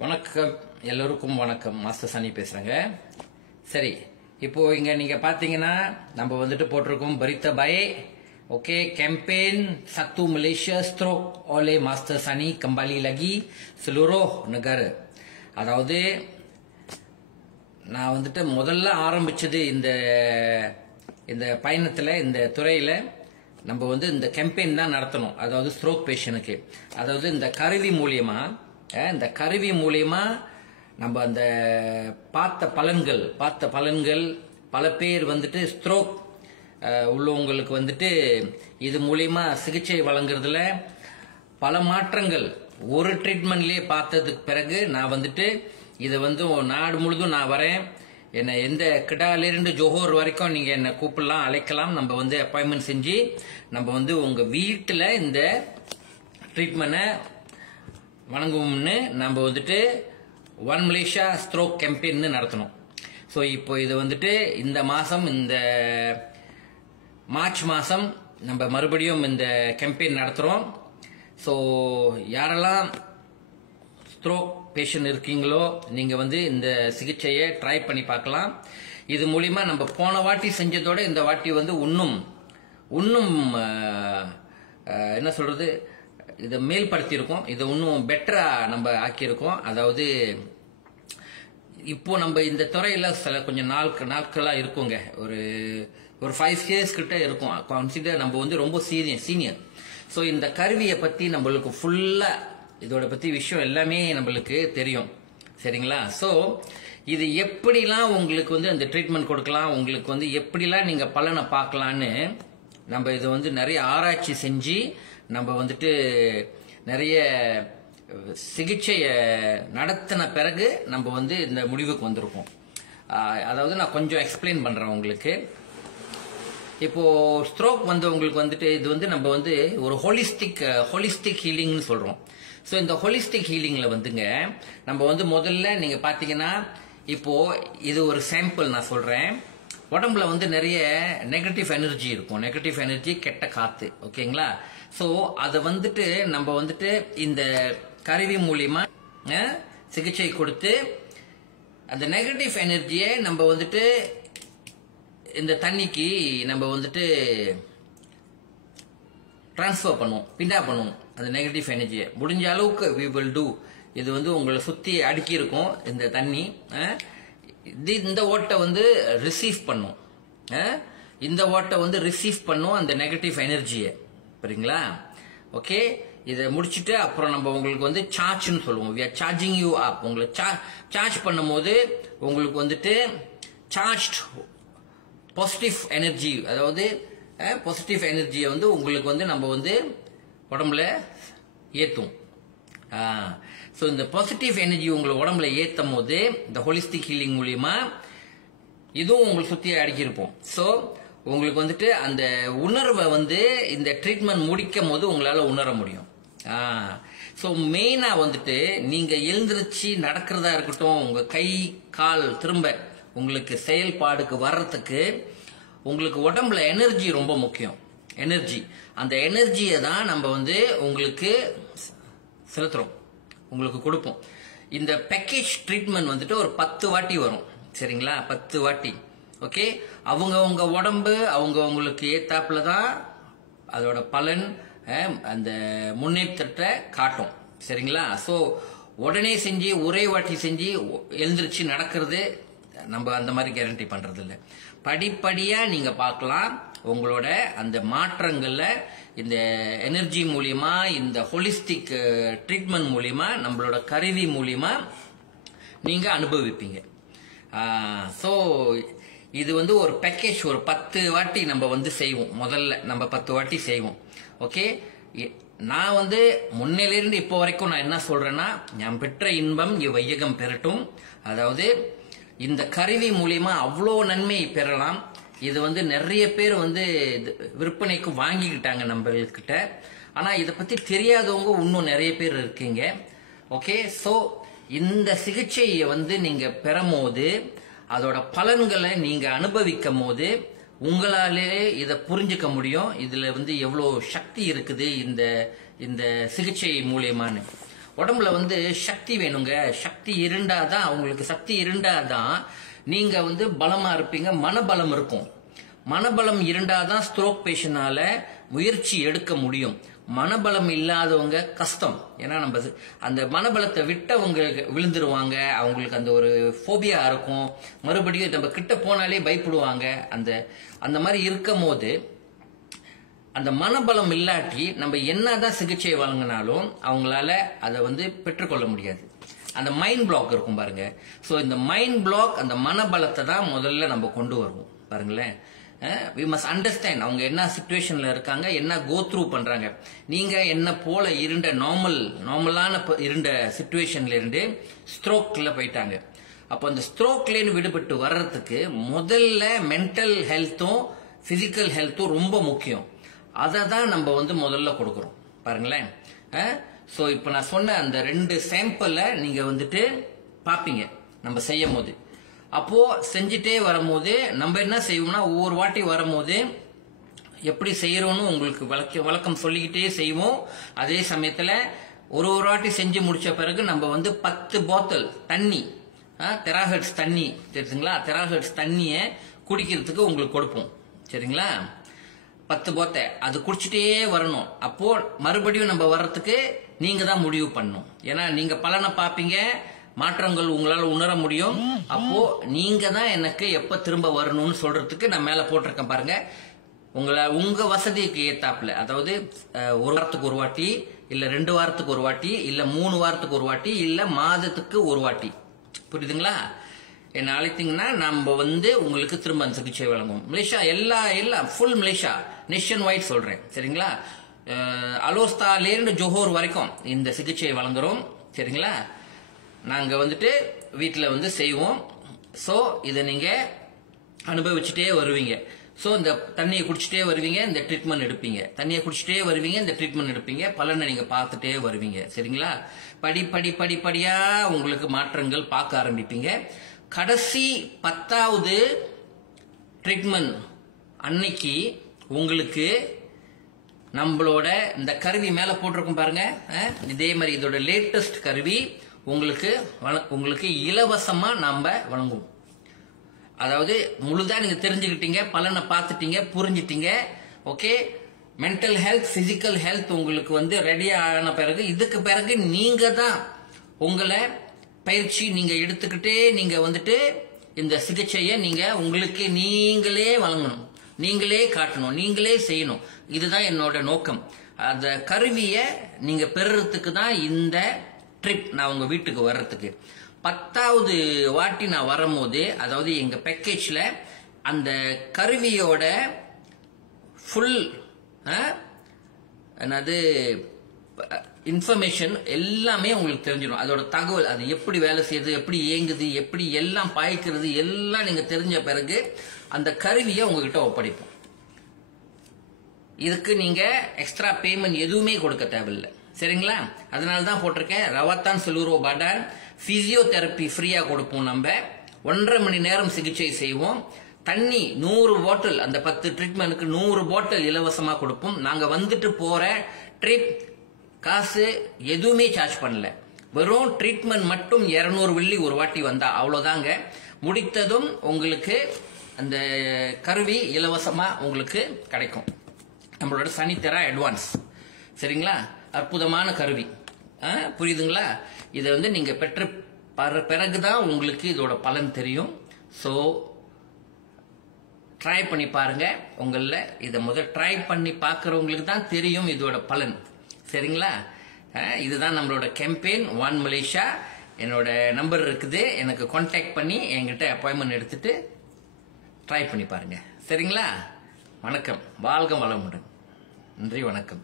வணக்கம் எல்லோருக்கும் வணக்கம். மாஸ்டர் சனி பேசுறேங்க. சரி, இப்போ இங்க நீங்க பாத்தீங்கன்னா நம்ம வந்துட்டு போட்டிருக்கோம் பரித்த பாய். Okay, campaign Satu Malaysia stroke oleh Master Sani kembali lagi seluruh negara. அதாவது நான் வந்துட்டு முதல்ல ஆரம்பிச்சது இந்த பயணத்துல இந்த துறையில நம்ம வந்து இந்த கேம்பெயின் தான் நடத்தணும். அதாவது ஸ்ட்ரோக் பேஷனுக்கு, அதாவது இந்த கருவி மூலியமா நம்ம அந்த பார்த்த பலன்கள் பல பேர் வந்துட்டு ஸ்ட்ரோக் உள்ளவங்களுக்கு வந்துட்டு இது மூலியமா சிகிச்சை வழங்குறதுல பல மாற்றங்கள் ஒரு ட்ரீட்மெண்ட்லயே பார்த்ததுக்கு பிறகு நான் வந்துட்டு இது வந்து நாடு முழுதும் நான் வரேன். என்ன எந்த கிடாலிருந்து ஜோஹோர் வரைக்கும் நீங்க என்ன கூப்பிடலாம், அழைக்கலாம். நம்ம வந்து அப்பாயின்மெண்ட் செஞ்சு நம்ம வந்து உங்க வீட்டுல இந்த ட்ரீட்மெண்ட்டை வணங்குவோம்னு நம்ம வந்துட்டு ஒன் மலேசியா ஸ்ட்ரோக் கேம்பெயின் நடத்தணும். ஸோ இப்போ இது வந்துட்டு இந்த மாசம், இந்த மார்ச் மாசம் நம்ம மறுபடியும் இந்த கேம்பெயின் நடத்துறோம். ஸோ யாரெல்லாம் ஸ்ட்ரோக் பேஷண்ட் இருக்கீங்களோ நீங்க வந்து இந்த சிகிச்சையை ட்ரை பண்ணி பார்க்கலாம். இது மூலியமா நம்ம போன வாட்டி செஞ்சதோட இந்த வாட்டி வந்து இன்னும் என்ன சொல்றது, இதை மேல்படுத்தியிருக்கோம். இதை இன்னும் பெட்டரா நம்ம ஆக்கியிருக்கோம். அதாவது இப்போ நம்ம இந்த துறையில சில கொஞ்சம் நாட்களா இருக்குங்க, ஒரு 5 years கிட்ட இருக்கும். கன்சிடர் நம்ம வந்து ரொம்ப சீனியர். ஸோ இந்த கருவியை பத்தி நம்மளுக்கு ஃபுல்லா இதோட பத்தி விஷயம் எல்லாமே நம்மளுக்கு தெரியும். சரிங்களா? ஸோ இது எப்படிலாம் உங்களுக்கு வந்து அந்த ட்ரீட்மெண்ட் கொடுக்கலாம், உங்களுக்கு வந்து எப்படிலாம் நீங்க பலனை பார்க்கலான்னு நம்ம இது வந்து நிறைய ஆராய்ச்சி செஞ்சு நம்ம வந்துட்டு நிறைய சிகிச்சையை நடத்தின பிறகு நம்ம வந்து இந்த முடிவுக்கு வந்திருக்கோம். அதாவது நான் கொஞ்சம் எக்ஸ்பிளைன் பண்றேன் உங்களுக்கு. இப்போ ஸ்ட்ரோக் வந்து உங்களுக்கு வந்துட்டு இது வந்து நம்ம வந்து ஒரு ஹோலிஸ்டிக் ஹீலிங்னு சொல்றோம். ஸோ இந்த ஹோலிஸ்டிக் ஹீலிங்ல வந்துங்க நம்ம வந்து முதல்ல நீங்க பாத்தீங்கன்னா, இப்போ இது ஒரு சாம்பிள் நான் சொல்றேன். உடம்புல வந்து நிறைய நெகட்டிவ் எனர்ஜி இருக்கும். நெகட்டிவ் எனர்ஜி கெட்ட காத்து. ஓகேங்களா? ஸோ அதை வந்துட்டு நம்ம வந்துட்டு இந்த கருவி மூலியமா சிகிச்சை கொடுத்து அந்த நெகட்டிவ் எனர்ஜியை நம்ம வந்துட்டு இந்த தண்ணிக்கு நம்ம வந்துட்டு டிரான்ஸ்ஃபர் பண்ணுவோம், பிண்டா பண்ணுவோம். அந்த நெகட்டிவ் எனர்ஜியை முடிஞ்ச அளவுக்கு we will do. இது வந்து உங்களை சுத்தி அடுக்கி இருக்கும் இந்த தண்ணி. இந்த ஓட்டை வந்து ரிசீவ் பண்ணும். இந்த ஓட்டை வந்து ரிசீவ் பண்ணும் அந்த நெகட்டிவ் எனர்ஜியை. சரிங்களா? ஓகே, இதை முடிச்சுட்டு அப்புறம் நம்ம உங்களுக்கு வந்து சார்ஜ்னு சொல்லுவோம். we are charging you up. உங்களை சார்ஜ் பண்ணும் போது உங்களுக்கு வந்துட்டு சார்ஜ்ட் பாசிட்டிவ் எனர்ஜி, அதாவது பாசிட்டிவ் எனர்ஜியை வந்து உங்களுக்கு வந்து நம்ம வந்து உடம்புல ஏற்றும். ஸோ இந்த பாசிட்டிவ் எனர்ஜி உங்களை உடம்புல ஏற்றும் போது இந்த ஹோலிஸ்டிக் ஹீலிங் மூலியமா இதுவும் உங்களுக்கு சுத்தி அடக்கியிருப்போம். ஸோ உங்களுக்கு வந்துட்டு அந்த உணர்வை வந்து இந்த ட்ரீட்மெண்ட் முடிக்கும் போது உங்களால உணர முடியும். ஸோ மெயினா வந்துட்டு நீங்க எழுந்திருச்சு நடக்கிறதா இருக்கட்டும், உங்க கை கால் திரும்ப உங்களுக்கு செயல்பாடுக்கு வர்றதுக்கு உங்களுக்கு உடம்புல எனர்ஜி ரொம்ப முக்கியம். எனர்ஜி, அந்த எனர்ஜியை தான் நம்ம வந்து உங்களுக்கு செலுத்துறோம், உங்களுக்கு கொடுப்போம். இந்த பேக்கேஜ் ட்ரீட்மெண்ட் வந்துட்டு ஒரு 10 வாட்டி வரும். சரிங்களா? 10 வாட்டி. ஓகே, அவங்க உடம்பு அவங்களுக்கு ஏத்தாப்புல தான் அதோட பலன் அந்த முன்னேற்றத்தை காட்டும். சரிங்களா? ஸோ உடனே செஞ்சு ஒரே வாட்டி செஞ்சு எழுந்திருச்சு நடக்கிறது நம்ம அந்த மாதிரி கேரண்டி பண்றது இல்லை. படிப்படியா நீங்க பார்க்கலாம் உங்களோட அந்த மாற்றங்கள்ல இந்த எனர்ஜி மூலியமா, இந்த ஹோலிஸ்டிக் ட்ரீட்மெண்ட் மூலியமா, நம்மளோட கருவி மூலியமா நீங்க அனுபவிப்பீங்க. ஸோ இது வந்து ஒரு பேக்கேஜ், ஒரு 10 வாட்டி நம்ம வந்து செய்வோம். முதல்ல நம்ம 10 வாட்டி செய்வோம். ஓகே, நான் வந்து முன்னிலிருந்து இப்போ வரைக்கும் நான் என்ன சொல்றேன்னா, ஞான் பெற்ற இன்பம் இவ்வையகம் பெறட்டும். அதாவது இந்த கருவி மூலியமா அவ்வளோ நன்மை பெறலாம். இது வந்து நிறைய பேர் வந்து விற்பனைக்கு வாங்கிக்கிட்டாங்க நம்மள்கிட்ட. ஆனா இதை பத்தி தெரியாதவங்க இன்னும் நிறைய பேர் இருக்கீங்க. ஓகே, ஸோ இந்த சிகிச்சையை வந்து நீங்க பெறும் போது, அதோட பலன்களை நீங்க அனுபவிக்கும் போது உங்களாலே இதை புரிஞ்சுக்க முடியும். இதுல வந்து எவ்வளவு சக்தி இருக்குது இந்த சிகிச்சை மூலியமானு. உடம்புல வந்து சக்தி வேணுங்க. சக்தி இருந்தாதான், உங்களுக்கு சக்தி இருந்தாதான் நீங்க வந்து பலமா இருப்பீங்க, மனபலம் இருக்கும். மனபலம் இருந்தாதான் ஸ்ட்ரோக் பேஷண்டால முயற்சி எடுக்க முடியும். மனபலம் இல்லாதவங்க கஷ்டம். ஏன்னா நம்ம அந்த மனபலத்தை விட்டவங்க விழுந்துருவாங்க. அவங்களுக்கு அந்த ஒரு ஃபோபியா இருக்கும். மறுபடியும் நம்ம கிட்ட போனாலே பயப்படுவாங்க. அந்த மாதிரி இருக்கும் போது அந்த மனபலம் இல்லாட்டி நம்ம என்னதான் சிகிச்சை வழங்கினாலும் அவங்களால அதை வந்து பெற்றுக்கொள்ள முடியாது. அந்த மைண்ட் பிளாக் இருக்கும் பாருங்க. ஸோ இந்த மைண்ட் பிளாக், அந்த மனபலத்தை தான் முதல்ல நம்ம கொண்டு வருவோம் பாருங்களேன். we must understand அவங்க என்ன சிச்சுவேஷன்ல இருக்காங்க, என்ன கோ த்ரூ பண்றாங்க. நீங்க என்ன போல இருண்ட நார்மலான இருண்ட சிச்சுவேஷன்ல இருந்து ஸ்ட்ரோக்ல போயிட்டாங்க. அப்போ அந்த ஸ்ட்ரோக்ல விடுபட்டு வர்றதுக்கு முதல்ல மென்டல் ஹெல்த்தும் பிசிக்கல் ஹெல்த்தும் ரொம்ப முக்கியம். அதை தான் நம்ம வந்து முதல்ல கொடுக்கறோம் பாருங்களேன். ஸோ இப்போ நான் சொன்ன அந்த 2 சாம்பிள நீங்க வந்துட்டு பாப்பீங்க நம்ம செய்யும் போது. அப்போ செஞ்சுட்டே வரும்போது நம்ம என்ன செய்வோம்னா, ஒவ்வொரு வாட்டி வரும்போது எப்படி செய்யறோம்னு உங்களுக்கு வழக்கம் சொல்லிக்கிட்டே செய்வோம். அதே சமயத்துல ஒரு வாட்டி செஞ்சு முடிச்ச பிறகு நம்ம வந்து 10 பாட்டில் தண்ணி, தெராஹெர்ட்ஸ் தண்ணி தெரியுதுங்களா, தெராஹெர்ட்ஸ் தண்ணியை குடிக்கிறதுக்கு உங்களுக்கு கொடுப்போம். சரிங்களா? 10 போத்தை அது குடிச்சிட்டே வரணும். அப்போ மறுபடியும் நம்ம வர்றதுக்கு நீங்க தான் முடிவு பண்ணணும். ஏன்னா நீங்க பலனை பார்ப்பீங்க, மாற்றங்கள் உங்களால உணர முடியும். அப்போ நீங்க தான் எனக்கு எப்ப திரும்ப வரணும்னு சொல்றதுக்கு நான் மேல போட்டிருக்கேன் பாருங்க. உங்க வசதிக்கு ஏத்தாப்புல, அதாவது 1 வாரத்துக்கு ஒரு வாட்டி, இல்ல 2 வாரத்துக்கு ஒரு வாட்டி, இல்ல 3 வாரத்துக்கு ஒரு வாட்டி, இல்ல மாதத்துக்கு ஒரு வாட்டி. புரியுதுங்களா? என்ன அழைத்தீங்கன்னா நம்ம வந்து உங்களுக்கு திரும்ப அந்த சிகிச்சை வழங்கும். மலேசியா எல்லாம் ஃபுல் மலேசியா நேஷன் வைட் சொல்றேன். சரிங்களா? அலோஸ்தாலேருந்து ஜோஹோர் வரைக்கும் இந்த சிகிச்சை வழங்குறோம். சரிங்களா? நாங்க வந்துட்டு வீட்டில் வந்து செய்வோம். ஸோ இதை நீங்க அனுபவிச்சுட்டே வருவீங்க. ஸோ இந்த தண்ணியை குடிச்சிட்டே வருவீங்க, இந்த ட்ரீட்மெண்ட் எடுப்பீங்க. தண்ணியை குடிச்சிட்டே வருவீங்க, இந்த ட்ரீட்மெண்ட் எடுப்பீங்க. பலனை நீங்க பார்த்துட்டே வருவீங்க. சரிங்களா? படிப்படியா உங்களுக்கு மாற்றங்கள் பார்க்க ஆரம்பிப்பீங்க. கடைசி 10வது ட்ரீட்மெண்ட் அன்னைக்கு உங்களுக்கு நம்மளோட இந்த கருவி மேல போட்டிருக்கும் பாருங்க. இதே மாதிரி இதோட லேட்டஸ்ட் கருவி உங்களுக்கு இலவசமா நாம வழங்குவோம். அதாவது முழுதா நீங்க தெரிஞ்சுக்கிட்டீங்க, பலனை பார்த்துட்டீங்க, புரிஞ்சிட்டீங்க. Okay, mental health, physical health உங்களுக்கு வந்து ரெடி ஆன பிறகு, இதுக்கு பிறகு நீங்க தான் உங்களை பயிற்சி நீங்க எடுத்துக்கிட்டே நீங்க வந்துட்டு இந்த சிகிச்சையை நீங்க உங்களுக்கு நீங்களே வழங்கணும், நீங்களே காட்டணும், நீங்களே செய்யணும். இதுதான் என்னோட நோக்கம். அந்த கருவியை நீங்க பெறுறதுக்கு தான் இந்த ட்ரிப். நான் உங்க வீட்டுக்கு வர்றதுக்கு 10வது வாட்டி நான் வரும்போது, அதாவது எங்க பேக்கேஜ்ல அந்த கருவியோட ஃபுல் என்னது இன்ஃபர்மேஷன் எல்லாமே உங்களுக்கு தெரிஞ்சிடும். அதோட தகவல், அது எப்படி வேலை செய்யுது, எப்படி இயங்குது, எப்படி எல்லாம் பாய்க்கிறது, எல்லாம் நீங்க தெரிஞ்ச பிறகு அந்த கருவியை உங்ககிட்ட ஒப்படைப்போம். இதுக்கு நீங்க எக்ஸ்ட்ரா பேமெண்ட் எதுவுமே கொடுக்க தேவையில்லை. சரிங்களா? அதனால தான் போட்டிருக்கேன் ரவாத்தான் செலூரோ பாடான் பிசியோதெரப்பி ஃப்ரீயா கொடுப்போம். நம்ம 1.5 மணி நேரம் சிகிச்சை செய்வோம். தண்ணி 100 பாட்டில், அந்த 10 ட்ரீட்மெண்ட்டுக்கு 100 பாட்டில் இலவசமா கொடுப்போம். நாங்க வந்துட்டு போற ட்ரிப் காசு எதுவுமே சார்ஜ் பண்ணல. வெறும் ட்ரீட்மெண்ட் மட்டும் 200 வெள்ளி ஒரு வாட்டி வந்தா அவ்வளவுதாங்க. முடித்ததும் உங்களுக்கு அந்த கருவி இலவசமா உங்களுக்கு கிடைக்கும். நம்மளோட சனித்தெரா அட்வான்ஸ். சரிங்களா? அற்புதமான கருவி. புரியுதுங்களா? இதை வந்து நீங்க பெற்ற பிறகுதான் உங்களுக்கு இதோட பலன் தெரியும். ஸோ ட்ரை பண்ணி பாருங்க. உங்கள இதை முதல் ட்ரை பண்ணி பார்க்கறவங்களுக்கு தான் தெரியும் இதோட பலன். சரிங்களா? இதுதான் நம்மளோட கேம்பெயின் ஒன் மலேசியா. என்னோட நம்பர் இருக்குது, எனக்கு கான்டாக்ட் பண்ணி என்கிட்ட அப்பாயின்மெண்ட் எடுத்துட்டு ட்ரை பண்ணி பாருங்க. சரிங்களா? வணக்கம். வாழ்க வளமுடன். நன்றி, வணக்கம்.